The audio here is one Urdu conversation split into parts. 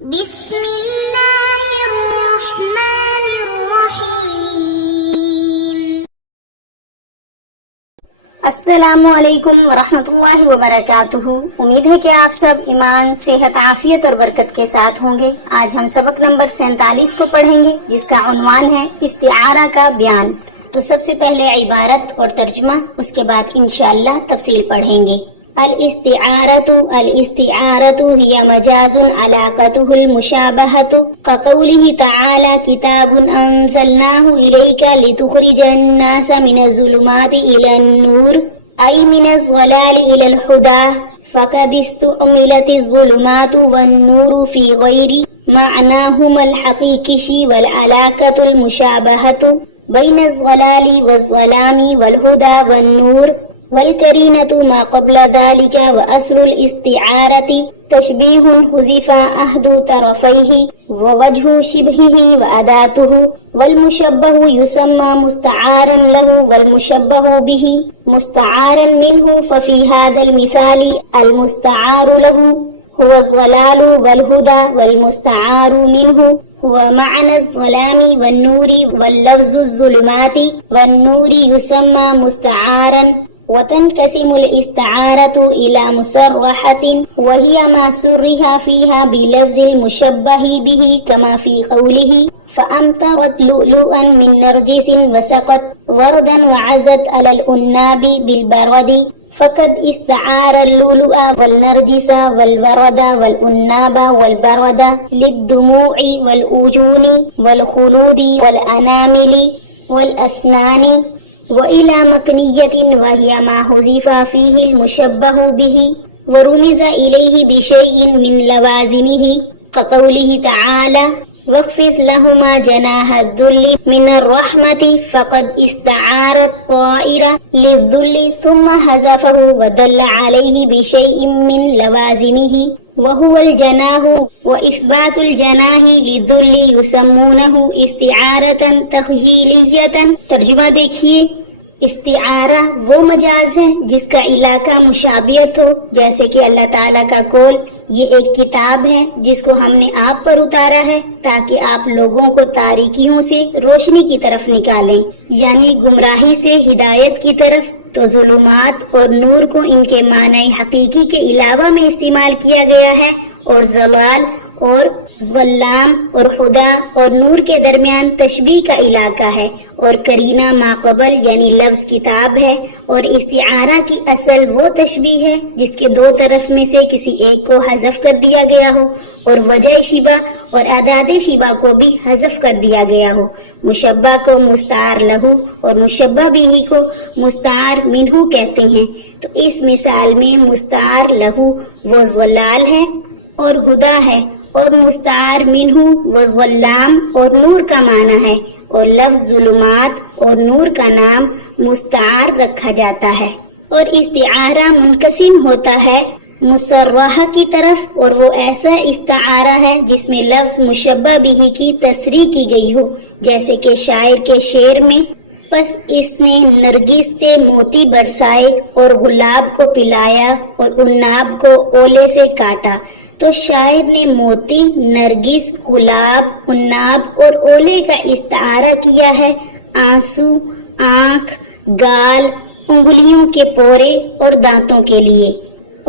بسم اللہ الرحمن الرحیم۔ السلام علیکم ورحمۃ اللہ وبرکاتہ۔ امید ہے کہ آپ سب ایمان، صحت، عافیت اور برکت کے ساتھ ہوں گے۔ آج ہم سبق نمبر 47 کو پڑھیں گے، جس کا عنوان ہے استعارہ کا بیان۔ تو سب سے پہلے عبارت اور ترجمہ، اس کے بعد انشاءاللہ تفصیل پڑھیں گے۔ الاستعارة هي مجاز علاقته المشابهة كقوله تعالى كتاب أنزلناه إليك لتخرج الناس من الظلمات إلى النور أي من الضلال إلى الهدى، فقد استعملت الظلمات والنور في غير معناهما الحقيقي، والعلاقة المشابهة بين الضلال والظلام والهدى والنور والقرينة ما قبل ذلك، وأصل الاستعارة تشبيه حذف أحد طرفيه ووجه شبهه وأداته، والمشبه يسمى مستعارا له والمشبه به مستعارا منه، ففي هذا المثال المستعار له هو الضلال والهدى، والمستعار منه هو معنى الظلام والنور، واللفظ الظلمات والنور يسمى مستعارا. وتنقسم الاستعارة إلى مصرحة، وهي ما صرح فيها بلفظ المشبه به، كما في قوله فأمطرت لؤلؤا من نرجس وسقت وردا وعزت على الأناب بالبرد، فقد استعار اللؤلؤ والنرجس والورد والأناب والبرد للدموع والأجون والخلود والأنامل والأسنان، وإلى مكنية وهي ما حذف فيه المشبه به ورمز إليه بشيء من لوازمه، كقوله تعالى واخفض لهما جناح الذل من الرحمة، فقد استعار الطائر للذل ثم حذفه ودل عليه بشيء من لوازمه وهو الجناح، وإثبات الجناح للذل يسمونه استعارة تخيلية۔ ترجمہ دیکھیے، استعارہ وہ مجاز ہے جس کا علاقہ مشابہت ہو، جیسے کہ اللہ تعالیٰ کا قول یہ ایک کتاب ہے جس کو ہم نے آپ پر اتارا ہے تاکہ آپ لوگوں کو تاریکیوں سے روشنی کی طرف نکالیں، یعنی گمراہی سے ہدایت کی طرف۔ تو ظلمات اور نور کو ان کے معنی حقیقی کے علاوہ میں استعمال کیا گیا ہے، اور ضلال اور ظلام اور خدا اور نور کے درمیان تشبیہ کا علاقہ ہے، اور کرینہ ما قبل یعنی لفظ کتاب ہے، اور استعارہ کی اصل وہ تشبیہ ہے جس کے دو طرف میں سے کسی ایک کو حذف کر دیا گیا ہو، اور وجہ شبہ اور اعداد شبہ کو بھی حذف کر دیا گیا ہو۔ مشبہ کو مستعار لہو اور مشبہ بھی کو مستعار منہ کہتے ہیں۔ تو اس مثال میں مستعار لہو وہ ضلال ہے اور ہدا ہے، اور مستعار منہ و ظلام اور نور کا معنی ہے، اور لفظ ظلمات اور نور کا نام مستعار رکھا جاتا ہے۔ اور استعارہ منقسم ہوتا ہے مصرحہ کی طرف، اور وہ ایسا استعارہ ہے جس میں لفظ مشبہ بھی کی تصریح کی گئی ہو، جیسے کہ شاعر کے شعر میں پس اس نے نرگس سے موتی برسائے اور گلاب کو پلایا اور عناب کو اولے سے کاٹا۔ تو شاعر نے موتی، نرگس، گلاب، عناب اور اولے کا استعارہ کیا ہے آنسو، آنکھ، گال، انگلیوں کے پورے اور دانتوں کے لیے۔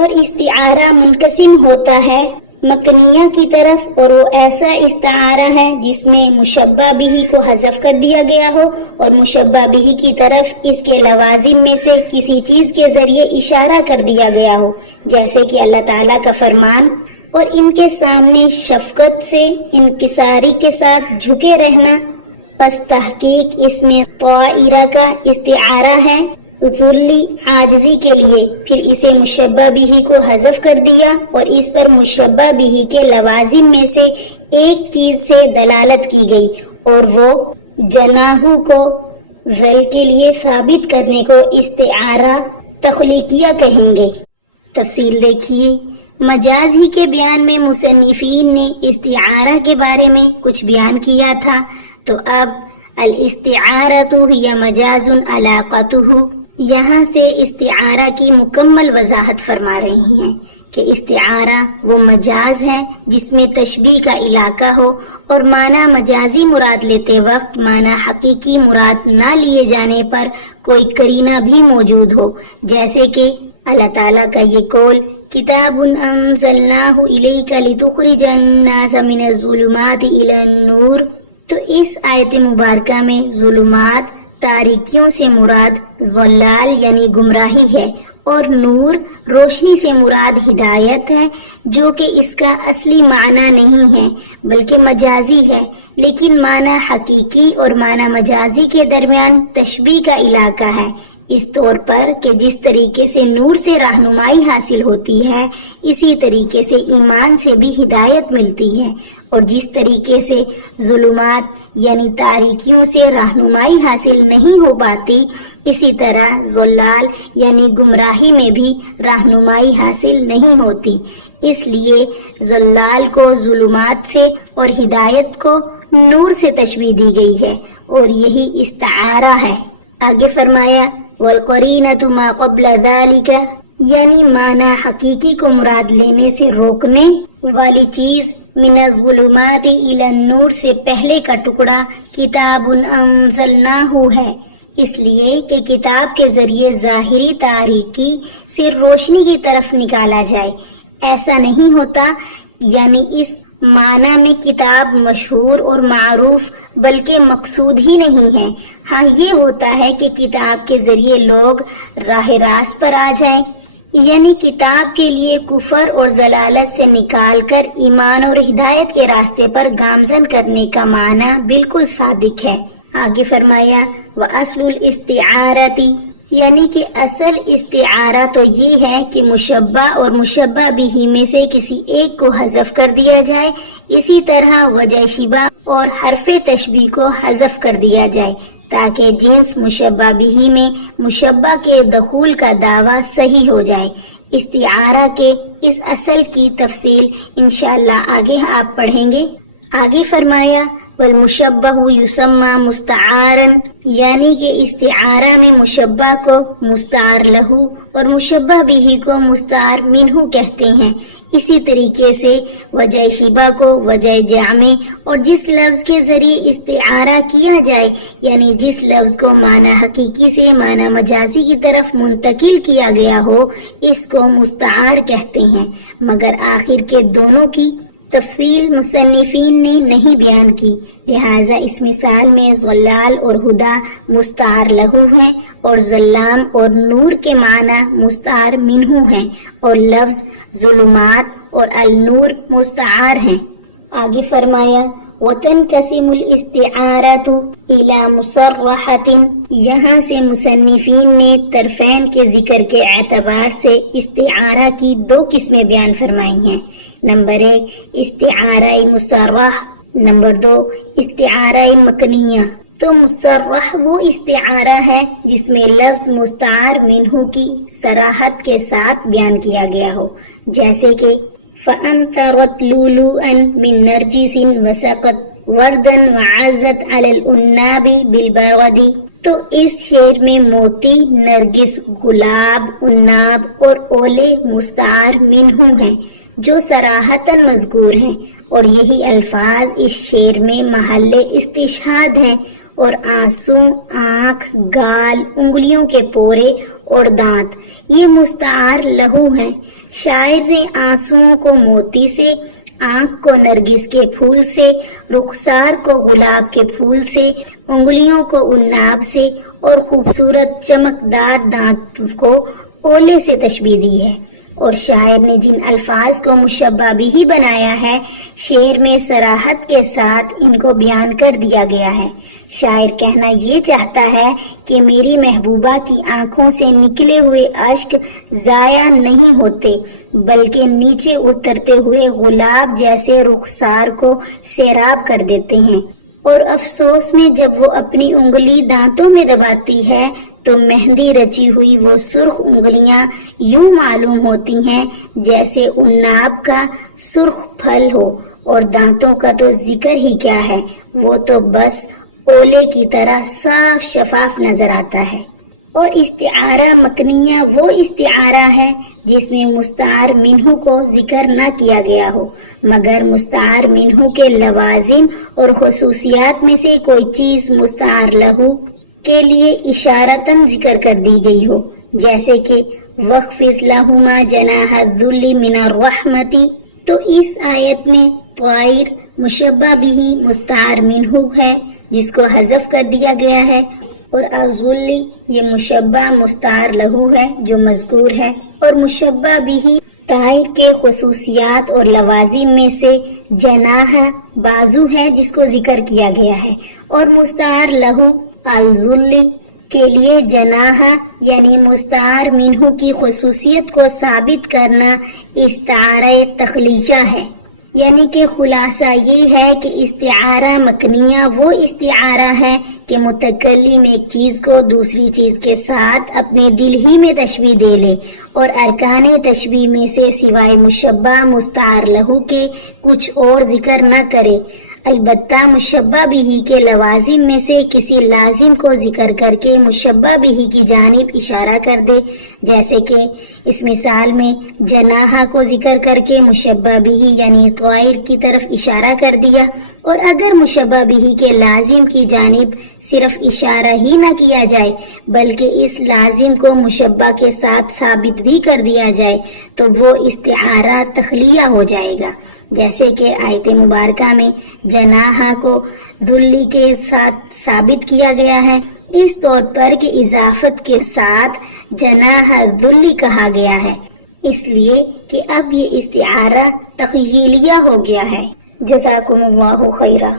اور استعارہ منقسم ہوتا ہے مکنیہ کی طرف، اور وہ ایسا استعارہ ہے جس میں مشبہ بھی کو حذف کر دیا گیا ہو، اور مشبہ بھی کی طرف اس کے لوازم میں سے کسی چیز کے ذریعے اشارہ کر دیا گیا ہو، جیسے کہ اللہ تعالیٰ کا فرمان اور ان کے سامنے شفقت سے انکساری کے ساتھ جھکے رہنا۔ پس تحقیق اس میں طائرہ کا استعارہ ہے ذلی عاجزی کے لیے، پھر اسے مشبہ بھی کو حذف کر دیا اور اس پر مشبہ بھی کے لوازم میں سے ایک چیز سے دلالت کی گئی، اور وہ جناحو کو ذل کے لیے ثابت کرنے کو استعارہ تخلیقیہ کہیں گے۔ تفصیل دیکھیے، مجاز ہی کے بیان میں مصنفین نے استعارہ کے بارے میں کچھ بیان کیا تھا، تو اب الاستعارۃ ہی مجاز علاقتہ، یہاں سے استعارہ کی مکمل وضاحت فرما رہی ہیں کہ استعارہ وہ مجاز ہے جس میں تشبیہ کا علاقہ ہو اور معنی مجازی مراد لیتے وقت معنی حقیقی مراد نہ لیے جانے پر کوئی قرینہ بھی موجود ہو، جیسے کہ اللہ تعالیٰ کا یہ قول کتاب انزلناہ الیک لتخرج الناس من الظلمات الی النور۔ تو اس آیت مبارکہ میں ظلمات تاریکیوں سے مراد ضلال یعنی گمراہی ہے اور نور روشنی سے مراد ہدایت ہے، جو کہ اس کا اصلی معنی نہیں ہے بلکہ مجازی ہے، لیکن معنی حقیقی اور معنی مجازی کے درمیان تشبیہ کا علاقہ ہے، اس طور پر کہ جس طریقے سے نور سے رہنمائی حاصل ہوتی ہے اسی طریقے سے ایمان سے بھی ہدایت ملتی ہے، اور جس طریقے سے ظلمات یعنی تاریکیوں سے رہنمائی حاصل نہیں ہو پاتی، اسی طرح ضلال یعنی گمراہی میں بھی رہنمائی حاصل نہیں ہوتی، اس لیے ضلال کو ظلمات سے اور ہدایت کو نور سے تشبیہ دی گئی ہے، اور یہی استعارہ ہے۔ آگے فرمایا وَالْقَرِينَةُ مَا قَبْلَ ذَلِكَ، یعنی معنی حقیقی کو مراد لینے سے روکنے والی چیز من الظلمات الی النور سے پہلے کا ٹکڑا کتاب انزلناہ ہے، اس لیے کہ کتاب کے ذریعے ظاہری تاریکی سے روشنی کی طرف نکالا جائے۔ ایسا نہیں ہوتا، یعنی اس معنی میں کتاب مشہور اور معروف بلکہ مقصود ہی نہیں ہے۔ ہاں یہ ہوتا ہے کہ کتاب کے ذریعے لوگ راہ راست پر آ جائیں، یعنی کتاب کے لیے کفر اور ضلالت سے نکال کر ایمان اور ہدایت کے راستے پر گامزن کرنے کا معنی بالکل صادق ہے۔ آگے فرمایا وَأَصْلُ الْإِسْتِعَارَةِ، یعنی کہ اصل استعارہ تو یہ ہے کہ مشبہ اور مشبہ بھی میں سے کسی ایک کو حذف کر دیا جائے، اسی طرح وجہ شبہ اور حرف تشبیہ کو حذف کر دیا جائے تاکہ جنس مشبہ بھی میں مشبہ کے دخول کا دعویٰ صحیح ہو جائے۔ استعارہ کے اس اصل کی تفصیل انشاءاللہ آگے آپ پڑھیں گے۔ آگے فرمایا والمشبہ یسمى مستعارا، یعنی کہ استعارہ میں مشبہ کو مستعار لہو اور مشبہ بھی کو مستعار منہ کہتے ہیں۔ اسی طریقے سے وجہ شبہ کو وجہ جامع، اور جس لفظ کے ذریعے استعارہ کیا جائے یعنی جس لفظ کو معنی حقیقی سے معنی مجازی کی طرف منتقل کیا گیا ہو اس کو مستعار کہتے ہیں، مگر آخر کے دونوں کی تفصیل مصنفین نے نہیں بیان کی، لہٰذا اس مثال میں ضلال اور ہدا مستعار لہو ہیں اور ظلام اور نور کے معنی مستعار منہ ہیں، اور لفظ ظلمات اور النور مستعار ہیں۔ آگے فرمایا وَتَنْقَسِمُ الْإِسْتِعَارَةُ إِلَى مُصَرَّحَةٍ، یہاں سے مصنفین نے طرفین کے ذکر کے اعتبار سے استعارہ کی دو قسمیں بیان فرمائی ہیں۔ نمبر 1 استعارہ مصرح، نمبر 2 استعارہ مکنیہ۔ تو مصرح وہ استعارہ ہے جس میں لفظ مستعار منہ کی صراحت کے ساتھ بیان کیا گیا ہو، جیسے کہ فَأَمْطَرَتْ لُؤْلُؤًا مِّن نَرْجِسٍ وَسَقَتْ وَرْدًا وَعَزَّتْ عَلَى الْأُنَّابِ بِالْبَرْدِ۔ تو اس شعر میں موتی، نرگس، گلاب، عناب اور اولے مستعار منہ ہیں جو صراحتاً مذکور ہیں، اور یہی الفاظ اس شعر میں محل استشہاد ہیں، اور آنسو، آنکھ، گال، انگلیوں کے پورے اور دانت یہ مستعار لہو ہیں۔ شاعر نے آنسوؤں کو موتی سے، آنکھ کو نرگس کے پھول سے، رخسار کو گلاب کے پھول سے، انگلیوں کو عناب سے اور خوبصورت چمکدار دانت کو اولے سے تشبیہ دی ہے۔ اور شاعر نے جن الفاظ کو مشبہ بھی بنایا ہے شعر میں صراحت کے ساتھ ان کو بیان کر دیا گیا ہے۔ شاعر کہنا یہ چاہتا ہے کہ میری محبوبہ کی آنکھوں سے نکلے ہوئے اشک ضائع نہیں ہوتے بلکہ نیچے اترتے ہوئے گلاب جیسے رخسار کو سیراب کر دیتے ہیں، اور افسوس میں جب وہ اپنی انگلی دانتوں میں دباتی ہے تو مہندی رچی ہوئی وہ سرخ انگلیاں یوں معلوم ہوتی ہیں جیسے عناب کا سرخ پھل ہو، اور دانتوں کا تو ذکر ہی کیا ہے، وہ تو بس اولے کی طرح صاف شفاف نظر آتا ہے۔ اور استعارہ مکنیہ وہ استعارہ ہے جس میں مستعار منہ کو ذکر نہ کیا گیا ہو مگر مستعار منہ کے لوازم اور خصوصیات میں سے کوئی چیز مستعار لہو کے لیے اشارتاً ذکر کر دی گئی ہو، جیسے کہ وَاخْفِضْ لَهُمَا جَنَاحَ الذُّلِّ مِنَ الرَّحْمَةِ۔ تو اس آیت میں طائر مشبہ بھی مستعار منہ ہے جس کو حذف کر دیا گیا ہے، اور الذُّلِّ یہ مشبہ مستعار لہو ہے جو مذکور ہے، اور مشبہ بھی طائر کے خصوصیات اور لوازم میں سے جناح بازو ہے جس کو ذکر کیا گیا ہے، اور مستعار لہو الذُّلِّ کے لیے جناح یعنی مستعار منہ کی خصوصیت کو ثابت کرنا استعارہ تخلیہ ہے۔ یعنی کہ خلاصہ یہ ہے کہ استعارہ مکنیہ وہ استعارہ ہے کہ متکلم ایک چیز کو دوسری چیز کے ساتھ اپنے دل ہی میں تشبیہ دے لے اور ارکان تشبیہ میں سے سوائے مشبہ مستعار لہو کے کچھ اور ذکر نہ کرے، البتہ مشبہ بھی کے لوازم میں سے کسی لازم کو ذکر کر کے مشبہ بھی کی جانب اشارہ کر دے، جیسے کہ اس مثال میں جناح کو ذکر کر کے مشبہ بھی یعنی طائر کی طرف اشارہ کر دیا، اور اگر مشبہ بھی کے لازم کی جانب صرف اشارہ ہی نہ کیا جائے بلکہ اس لازم کو مشبہ کے ساتھ ثابت بھی کر دیا جائے تو وہ استعارہ تخلیہ ہو جائے گا، جیسے کہ آیت مبارکہ میں جناح کو ذلی کے ساتھ ثابت کیا گیا ہے، اس طور پر کہ اضافت کے ساتھ جناح ذلی کہا گیا ہے، اس لیے کہ اب یہ استعارہ تخیلیہ ہو گیا ہے۔ جزاکم اللہ خیرہ۔